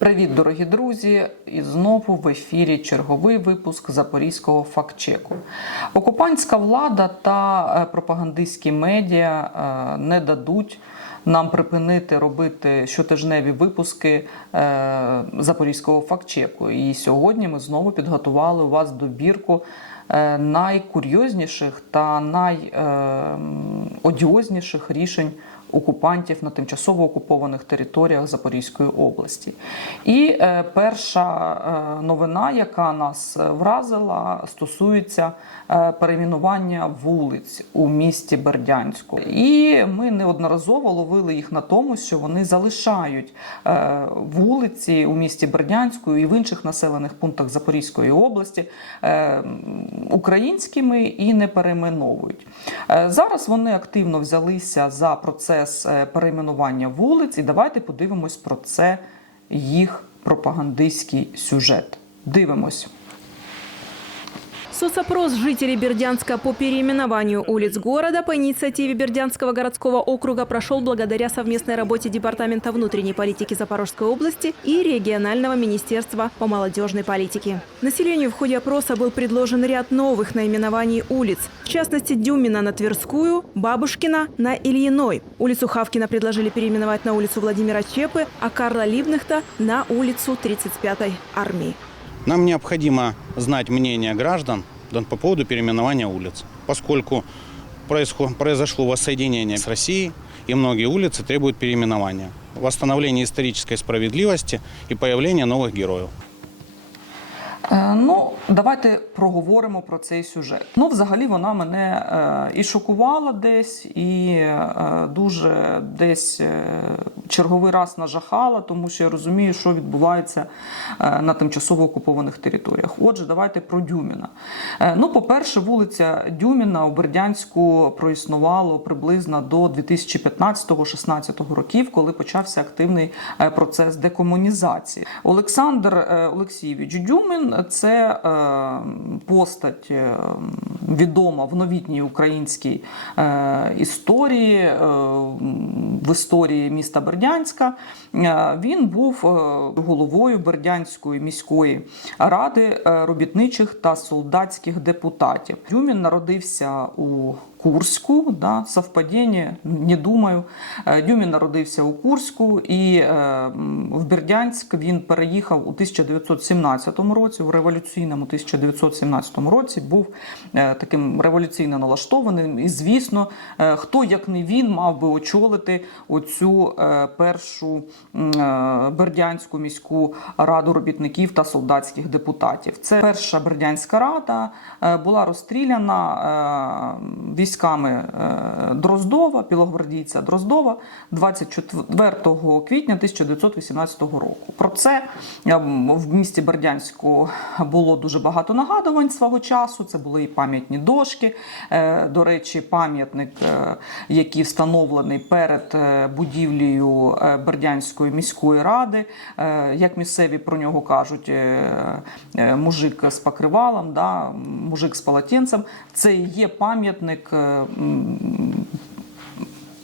Привіт, дорогі друзі! І знову в ефірі черговий випуск запорізького фактчеку. Окупантська влада та е, пропагандистські медіа е, не дадуть нам припинити робити щотижневі випуски е, запорізького фактчеку. І сьогодні ми знову підготували у вас добірку найкурйозніших та найодіозніших рішень окупантів на тимчасово окупованих територіях Запорізької області. І е, перша е, новина, яка нас е, вразила, стосується е, перейменування вулиць у місті Бердянську. І ми неодноразово ловили їх на тому, що вони залишають е, вулиці у місті Бердянську і в інших населених пунктах Запорізької області е, українськими і не перейменовують. Е, Зараз вони активно взялися за процес е, перейменування вулиць, і давайте подивимось про це їх пропагандистський сюжет. Дивимось. Соцопрос жителей Бердянска по переименованию улиц города по инициативе Бердянского городского округа прошел благодаря совместной работе Департамента внутренней политики Запорожской области и регионального министерства по молодежной политике. Населению в ходе опроса был предложен ряд новых наименований улиц. В частности, Дюмина на Тверскую, Бабушкина на Ильиной. Улицу Хавкина предложили переименовать на улицу Владимира Чепы, а Карла Либнахта на улицу 35-й армии. Нам необходимо знать мнение граждан да, по поводу переименования улиц, поскольку произошло воссоединение с Россией, и многие улицы требуют переименования, восстановления исторической справедливости и появления новых героев. Е, Ну, давайте проговоримо про цей сюжет. Ну, взагалі, вона мене е, і шокувала десь, і е, дуже десь черговий раз нажахала, тому що я розумію, що відбувається на тимчасово окупованих територіях. Отже, давайте про Дюміна. Ну, по-перше, вулиця Дюміна у Бердянську проіснувало приблизно до 2015-16 років, коли почався активний процес декомунізації. Олександр Олексійович Дюмін це е, постать е, відома в новітній українській е, історії, в історії міста Бердянська. Він був головою Бердянської міської ради робітничих та солдатських депутатів. Юмін народився у Курську, да, совпадіння, не думаю. Е, Дюмін народився у Курську і е, в Бердянськ він переїхав у 1917 році, у революційному 1917 році був е, таким революційно налаштованим. І, звісно, е, хто як не він мав би очолити оцю е, першу е, Бердянську міську раду робітників та солдатських депутатів. Це перша Бердянська рада е, була розстріляна е, військами е, Дроздова, білогвардійця Дроздова 24 квітня 1918 року. Про це е, в місті Бердянську було дуже багато нагадувань свого часу. Це були і пам'ятні дошки. Е, До речі, пам'ятник, який встановлений перед будівлею Бердянської міської ради. Як місцеві про нього кажуть, мужик з покривалом, да, мужик з полотенцем. Це є пам'ятник.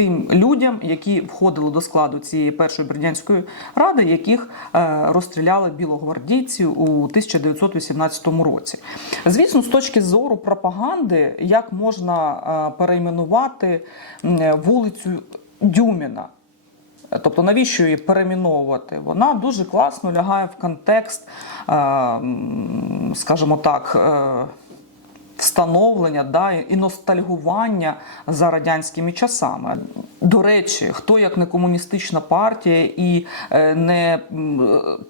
Тим людям, які входили до складу цієї першої бердянської ради, яких е, розстріляли білогвардійці у 1918 році. Звісно, з точки зору пропаганди, як можна е, перейменувати вулицю Дюміна. Тобто, навіщо її перейменовувати? Вона дуже класно лягає в контекст, е, скажімо так. Встановлення да, і ностальгування за радянськими часами. До речі, хто як не комуністична партія і е, не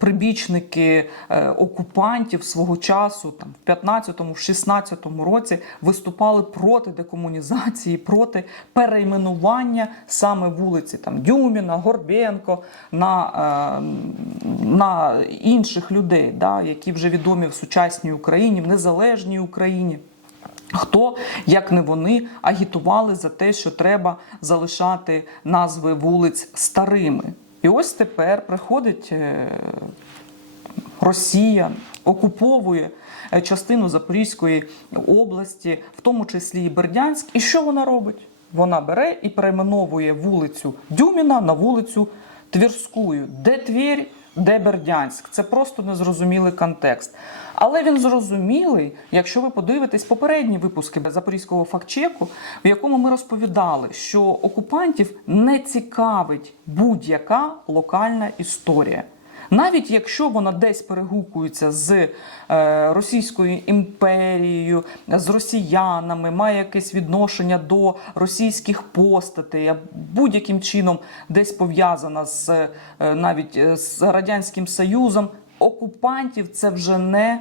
прибічники е, окупантів свого часу, там в 15-му, в 16-му році виступали проти декомунізації, проти перейменування саме вулиці там Дюміна, Горбенко на, е, на інших людей, да, які вже відомі в сучасній Україні, в незалежній Україні. Хто, як не вони, агітували за те, що треба залишати назви вулиць старими. І ось тепер приходить е, Росія, окуповує е, частину Запорізької області, в тому числі і Бердянськ. І що вона робить? Вона бере і перейменовує вулицю Дюміна на вулицю Тверську. Де Тверь? Де Бердянськ? Це просто незрозумілий контекст. Але він зрозумілий, якщо ви подивитесь попередні випуски запорізького фактчеку, в якому ми розповідали, що окупантів не цікавить будь-яка локальна історія. Навіть якщо вона десь перегукується з е, Російською імперією, з росіянами, має якесь відношення до російських постатей, будь-яким чином десь пов'язана з е, навіть е, з радянським союзом. Окупантів це вже не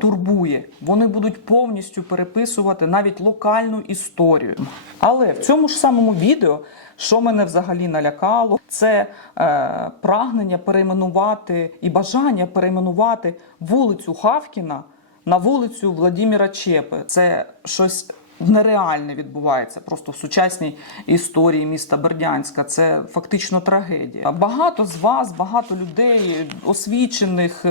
турбує. Вони будуть повністю переписувати навіть локальну історію. Але в цьому ж самому відео, що мене взагалі налякало, це е, прагнення перейменувати і бажання перейменувати вулицю Хавкіна на вулицю Владіміра Чепи. Це щось нереальне відбувається просто в сучасній історії міста Бердянська. Це фактично трагедія. Багато з вас, багато людей освічених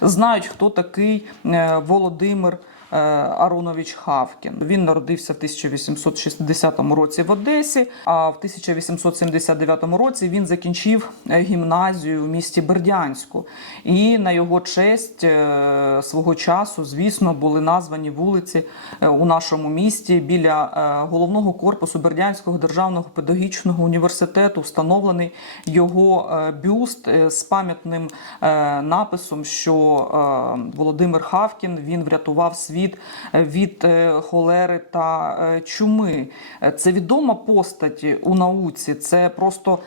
знають, хто такий е, Володимир. Е, Аронович Хавкін. Він народився в 1860 році в Одесі, а в 1879 році він закінчив е, гімназію в місті Бердянську. І на його честь е, свого часу, звісно, були названі вулиці у нашому місті біля головного корпусу Бердянського державного педагогічного університету. Встановлений його бюст з пам'ятним написом, що Володимир Хавкін він врятував світ е, від е, холери та е, чуми. Це відома постать у науці. Це просто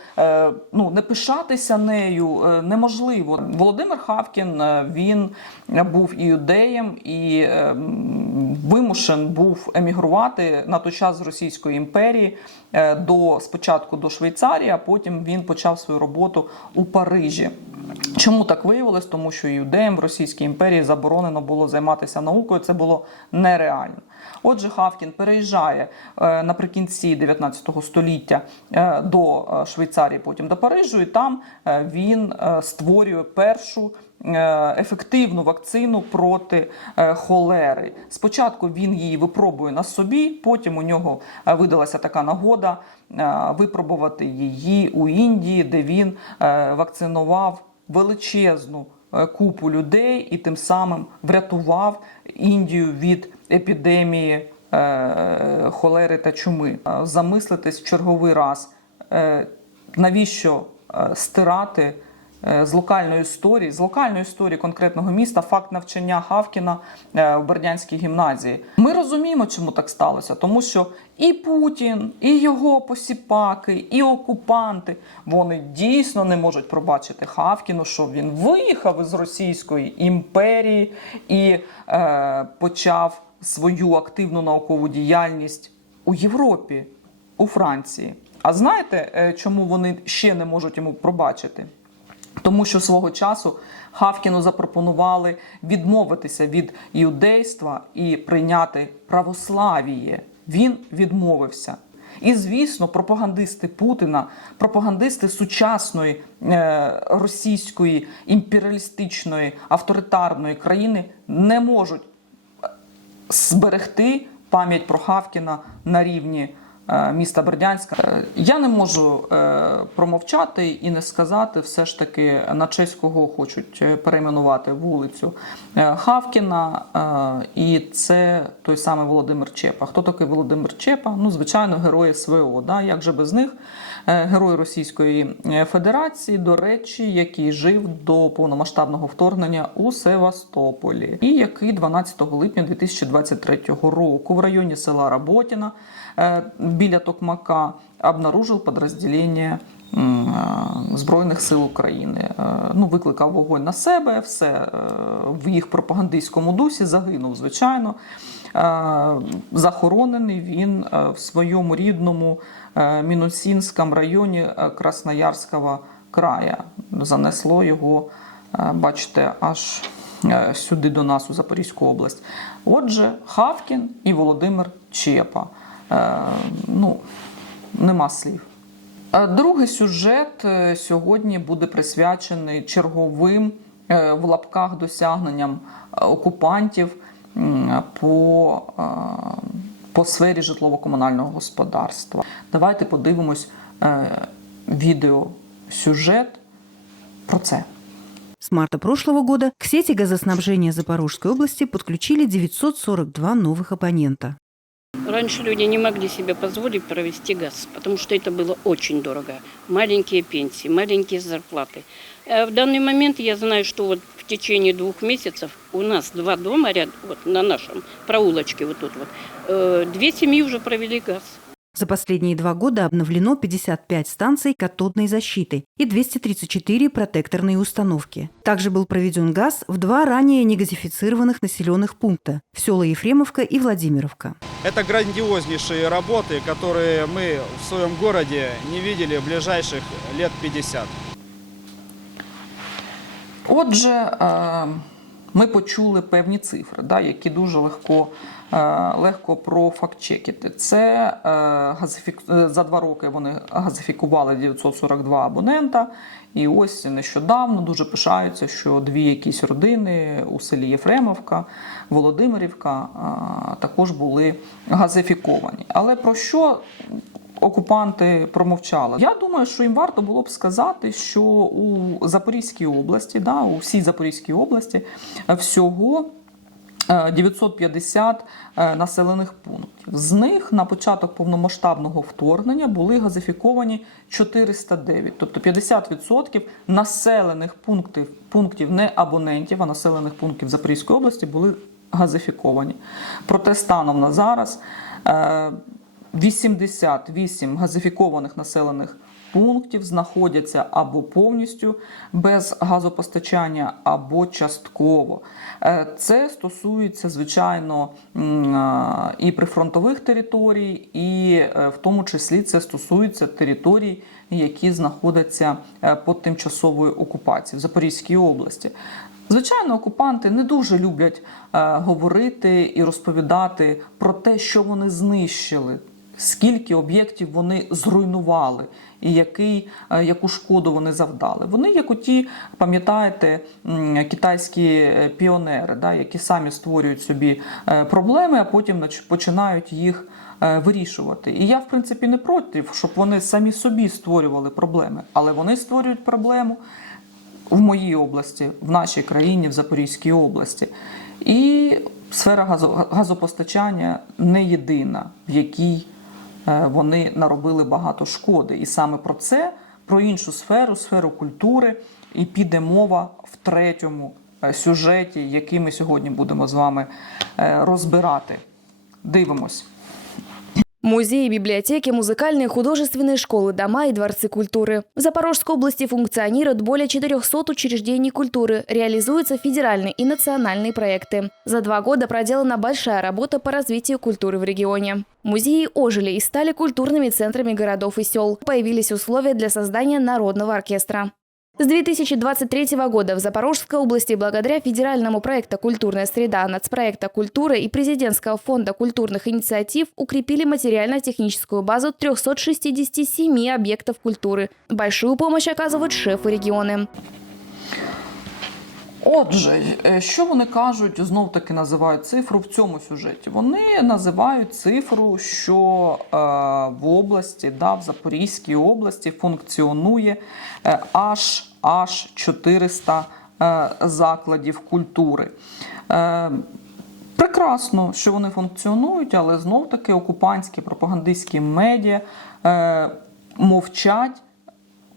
ну не пишатися нею неможливо. Володимир Хавкін він був іудеєм і вимушен був емігрувати на той час з Російської імперії до спочатку до Швейцарії, а потім він почав свою роботу у Парижі. Чому так виявилось? Тому що іудеям в Російській імперії заборонено було займатися наукою. Це було нереально. Отже, Хавкін переїжджає е, наприкінці 19 століття е, до е, Швейцарії, потім до Парижу, і там він створює першу ефективну вакцину проти холери. Спочатку він її випробує на собі, потім у нього видалася така нагода випробувати її у Індії, де він вакцинував величезну купу людей і тим самим врятував Індію від епідемії е, холери та чуми. Е, Замислитись в черговий раз, е, навіщо стирати з локальної історії, з локальної історії конкретного міста факт навчання Хавкіна е, в Бердянській гімназії. Ми розуміємо, чому так сталося, тому що і Путін, і його посіпаки, і окупанти вони дійсно не можуть пробачити Хавкіну, що він виїхав із Російської імперії і е, почав свою активну наукову діяльність у Європі, у Франції. А знаєте, е, чому вони ще не можуть йому пробачити? Тому що свого часу Хавкіну запропонували відмовитися від іудейства і прийняти православіє. Він відмовився. І звісно, пропагандисти Путіна, пропагандисти сучасної е, російської імперіалістичної авторитарної країни не можуть зберегти пам'ять про Хавкіна на рівні е, міста Бердянська. Е, Я не можу е, промовчати і не сказати все ж таки на честь кого хочуть перейменувати вулицю Хавкіна. І це той самий Володимир Чепа. Хто такий Володимир Чепа? Ну, звичайно, герої СВО. Да? Як же без них? Е, Герой Російської е, Федерації, до речі, який жив до повномасштабного вторгнення у Севастополі, і який 12 липня 2023 року в районі села Работіна е, біля Токмака обнаружив підрозділення Збройних сил України. Ну, викликав вогонь на себе, все в їх пропагандистському дусі загинув, звичайно. Захоронений він в своєму рідному е, Мінусінському районі е, Красноярського края. Занесло його, е, бачите, аж сюди до нас, у Запорізьку область. Отже, Хавкін і Володимир Чепа. Ну, нема слів. Другий сюжет сьогодні буде присвячений черговим в лапках досягненням окупантів по, по сфері житлово-комунального господарства. Давайте подивимось е, відеосюжет про це. С марта прошлого года к сети газоснабжения Запорожской области подключили 942 новых абонента. Раньше люди не могли себе позволить провести газ, потому что это было очень дорого. Маленькие пенсии, маленькие зарплаты. Э, В данный момент я знаю, что вот в течение двух месяцев у нас два дома рядом, вот на нашем проулочке вот тут вот, две семьи уже провели газ. За последние два года обновлено 55 станций катодной защиты и 234 протекторные установки. Также был проведен газ в два ранее негазифицированных населенных пункта – в села Ефремовка и Владимировка. Это грандиознейшие работы, которые мы в своем городе не видели в ближайших лет 50. Отже, е, ми почули певні цифри, да, які дуже легко, е, легко профактчекити. Це е, е, за два роки вони газифікували 942 абонента. І ось нещодавно дуже пишаються, що дві якісь родини у селі Єфремовка, Володимирівка також були газифіковані. Але про що окупанти промовчали. Я думаю, що їм варто було б сказати, що у Запорізькій області, да, у всій Запорізькій області е, всього. е, 950 е, населених пунктів. З них на початок повномасштабного вторгнення були газифіковані 409, тобто 50% населених пунктів, пунктів не абонентів, а населених пунктів Запорізької області були газифіковані. Проте станом на зараз е, 88 газифікованих населених пунктів знаходяться або повністю без газопостачання, або частково. Е, Це стосується, звичайно, і прифронтових територій, і е, в тому числі це стосується територій, які знаходяться е, під тимчасовою окупацією в Запорізькій області. Звичайно, окупанти не дуже люблять е, говорити і розповідати про те, що вони знищили, скільки об'єктів вони зруйнували, і який, е, яку шкоду вони завдали. Вони, як оті, пам'ятаєте, китайські е, піонери, да, які самі створюють собі е, проблеми, а потім починають їх вирішувати. І я, в принципі, не проти, щоб вони самі собі створювали проблеми, але вони створюють проблему в моїй області, в нашій країні, в Запорізькій області. І сфера газо- газопостачання не єдина, в якій вони наробили багато шкоди. І саме про це, про іншу сферу, сферу культури, і піде мова в третьому е, сюжеті, який ми сьогодні будемо з вами е, розбирати. Дивимось. Музеи, библиотеки, музыкальные, художественные школы, дома и дворцы культуры. В Запорожской области функционирует более 400 учреждений культуры, реализуются федеральные и национальные проекты. За два года проделана большая работа по развитию культуры в регионе. Музеи ожили и стали культурными центрами городов и сел. Появились условия для создания народного оркестра. С 2023 года в Запорожской области благодаря федеральному проекту «Культурная среда», нацпроекта «Культура» и президентского фонда культурных инициатив укрепили материально-техническую базу 367 объектов культуры. Большую помощь оказывают шефы регионы. Отже, е, що вони кажуть, знов таки називають цифру в цьому сюжеті? Вони називають цифру, що е, в області, да, в Запорізькій області функціонує аж, аж 400 е, закладів культури. Е, Прекрасно, що вони функціонують, але знов таки окупантські пропагандистські медіа мовчать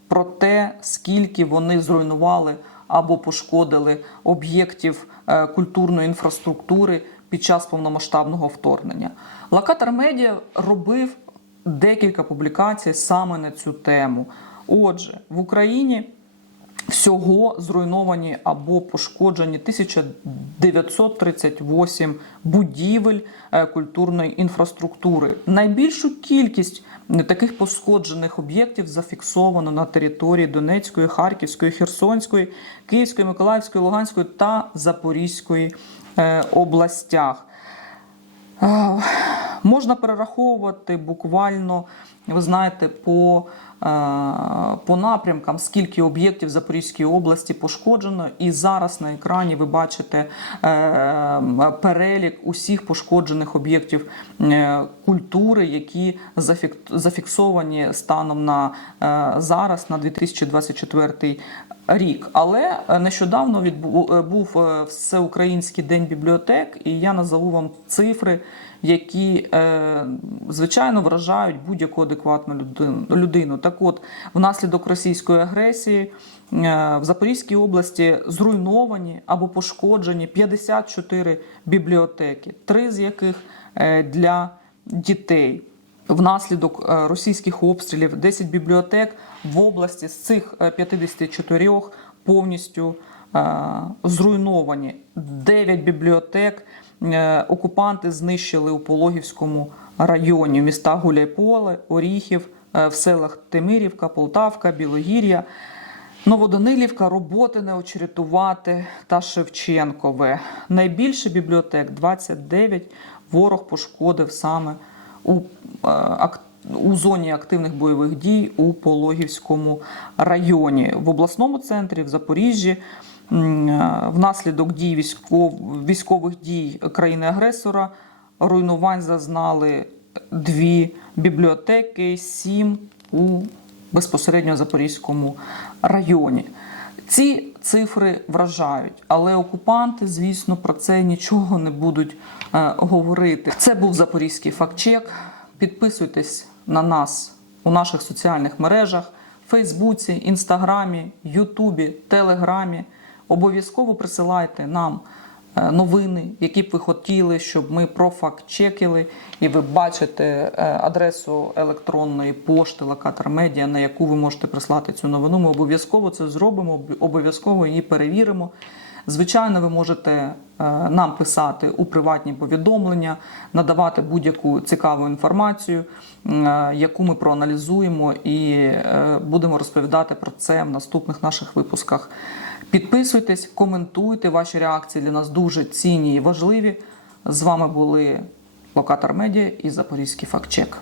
про те, скільки вони зруйнували або пошкодили об'єктів е, культурної інфраструктури під час повномасштабного вторгнення. Локатор медіа робив декілька публікацій саме на цю тему. Отже, в Україні всього зруйновані або пошкоджені 1938 будівель е, культурної інфраструктури. Найбільшу кількість таких пошкоджених об'єктів зафіксовано на території Донецької, Харківської, Херсонської, Київської, Миколаївської, Луганської та Запорізької е, областях. Е, Можна перераховувати буквально, ви знаєте, по по напрямкам, скільки об'єктів в Запорізькій області пошкоджено. І зараз на екрані ви бачите е, перелік усіх пошкоджених об'єктів е, культури, які зафіксовані станом на е, зараз, на 2024 рік. Але е, нещодавно е, був е, Всеукраїнський день бібліотек, і я назову вам цифри, які е, звичайно вражають будь-яку адекватну людину- людину. Так от, внаслідок російської агресії е, в Запорізькій області зруйновані або пошкоджені 54 бібліотеки, три з яких е, для дітей. Внаслідок е, російських обстрілів 10 бібліотек в області з цих е, 54 повністю зруйновані. 9 бібліотек окупанти знищили у Пологівському районі в містах Гуляйполе, Оріхів, в селах Тимирівка, Полтавка, Білогір'я. Новоданилівка, Роботине, Очеретувати та Шевченкове. Найбільше бібліотек 29 ворог пошкодив саме у, е, у зоні активних бойових дій у Пологівському районі. В обласному центрі, в Запоріжжі, е, внаслідок дій військов, військових дій країни-агресора руйнувань зазнали дві бібліотеки, сім у безпосередньо Запорізькому районі. Ці цифри вражають, але окупанти, звісно, про це нічого не будуть е, говорити. Це був запорізький фактчек. Підписуйтесь на нас у наших соціальних мережах: Фейсбуці, Інстаграмі, Ютубі, Телеграмі. Обов'язково присилайте нам новини, які б ви хотіли, щоб ми профактчекили. І ви бачите е, адресу електронної пошти Локатор Медіа, на яку ви можете прислати цю новину. Ми обов'язково це зробимо, обов'язково її перевіримо. Звичайно, ви можете е, нам писати у приватні повідомлення, надавати будь-яку цікаву інформацію, е, яку ми проаналізуємо і е, будемо розповідати про це в наступних наших випусках. Підписуйтесь, коментуйте ваші реакції для нас дуже цінні і важливі. З вами були Локатор Медіа і Запорізький фактчек.